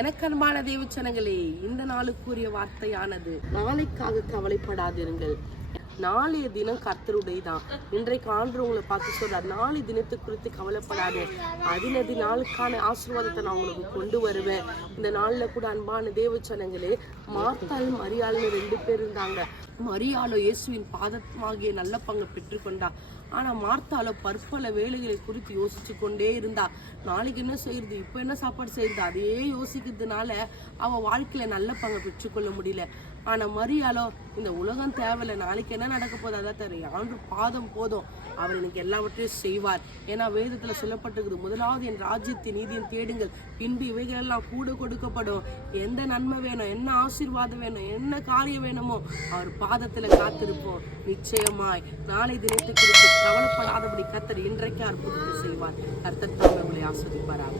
எனக்கு அன்பான தேவச்சனங்களே, இந்த நாளுக்குரிய வார்த்தையானது, நாளைக்காக கவலைப்படாதிருங்கள், நாளைய தினம் கர்த்தருடையதான். இன்றைக்கு ஆண்டு உங்களை பார்த்து சொல்றார், நாளை தினத்தை குறித்து கவலைப்படாது, அதினதி நாளுக்கான ஆசீர்வாதத்தை நான் உங்களுக்கு கொண்டு வருவேன். இந்த நாள்ல கூட அன்பான தேவச்சனங்களே, மார்த்தாள் மரியாள்னு 2 பேர் இருந்தாங்க. மரியாளோ இயேசுவின் பாதமாகிய நல்ல பங்கு பெற்றுக்கொண்டா. ஆனா மார்த்தாளோ பற்பல வேலைகளை குறித்து யோசிச்சு கொண்டே இருந்தா. நாளைக்கு என்ன செய்யறது, இப்ப என்ன சாப்பாடு செய்யறது, அதையே யோசிக்கிறதுனால அவ வாழ்க்கையில நல்ல பங்கை பெற்றுக்கொள்ள முடியல. ஆனா மரியாளோ, இந்த உலகம் தேவையில்லை, நாளைக்கு என்ன நடக்க போதும் அதான் தெரியும், ஆண்டு பாதம் போதும், அவர் எனக்கு எல்லாவற்றையும் செய்வார். ஏன்னா வேதத்துல சொல்லப்பட்டிருக்குது, முதலாவது என் ராஜ்யத்தின் நீதியின் தேடுங்கள், பின்பு இவைகள் எல்லாம் கூட கொடுக்கப்படும். எந்த நன்மை வேணும், என்ன ஆசீர்வாதம் வேணும், என்ன காரியம் வேணுமோ அவர் பாதத்துல காத்திருப்போம். நிச்சயமாய் நாளை தினத்தை குறித்து கவலைப்படாதபடி கர்த்தர் இன்றைக்கு அற்புதத்தை செய்வார். கர்த்தர் தாமே உங்களை ஆசீர்வதிப்பாராக.